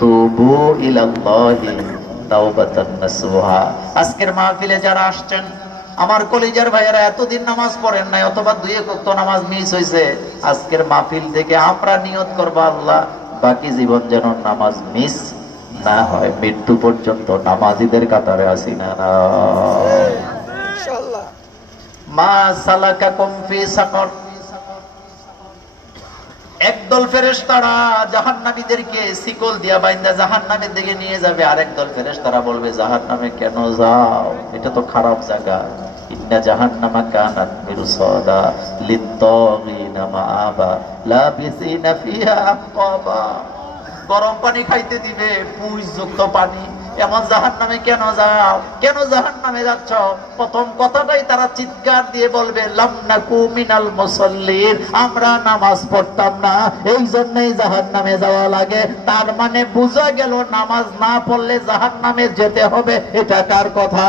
তুবু ইলাল্লাহি তাওবাতান নাসুহা। আজকের মাহফিলে যারা আসছেন আমার কলিজার ভাইয়েরা, এতদিন নামাজ পড়েন নাই অথবা দুই এক ওয়াক্ত নামাজ মিস হয়েছে, আজকের মাহফিল থেকে আমরা নিয়ত করব আল্লাহ বাকি জীবন যেন নামাজ মিস না হয়, মৃত্যু পর্যন্ত নামাজীদের কাতারে আসি না। ইনশাআল্লাহ। মা সালাকাকুম ফি সাকর, একদল ফেরেশতারা জাহান্নামীদেরকে শিকল দিয়া বাইন্ধা জাহান্নামের দিকে নিয়ে যাবে, আরেক দল ফেরেশতারা বলবে জাহান্নামে কেন যাও, এটা তো খারাপ জায়গা। ইন্না জাহান্নামা কানাত মিরসাদা লিত-তাগিনা মাআবা লাবিসিনা ফিহা আহকাবা। গরম পানি খাইতে দিবে, পুষযুক্ত পানি। এমন জাহান্নামে কেন যাও, কেন জাহান্নামে যাচ্ছ? প্রথম কথাটাই তারা চিৎকার দিয়ে বলবে লাম নাকু মিনাল মুসাল্লিন, আমরা নামাজ পড়তাম না, এই জন্যই জাহান্নামে যাওয়া লাগে। তার মানে বোঝা গেল নামাজ না পড়লে জাহান্নামে যেতে হবে। এটা কার কথা?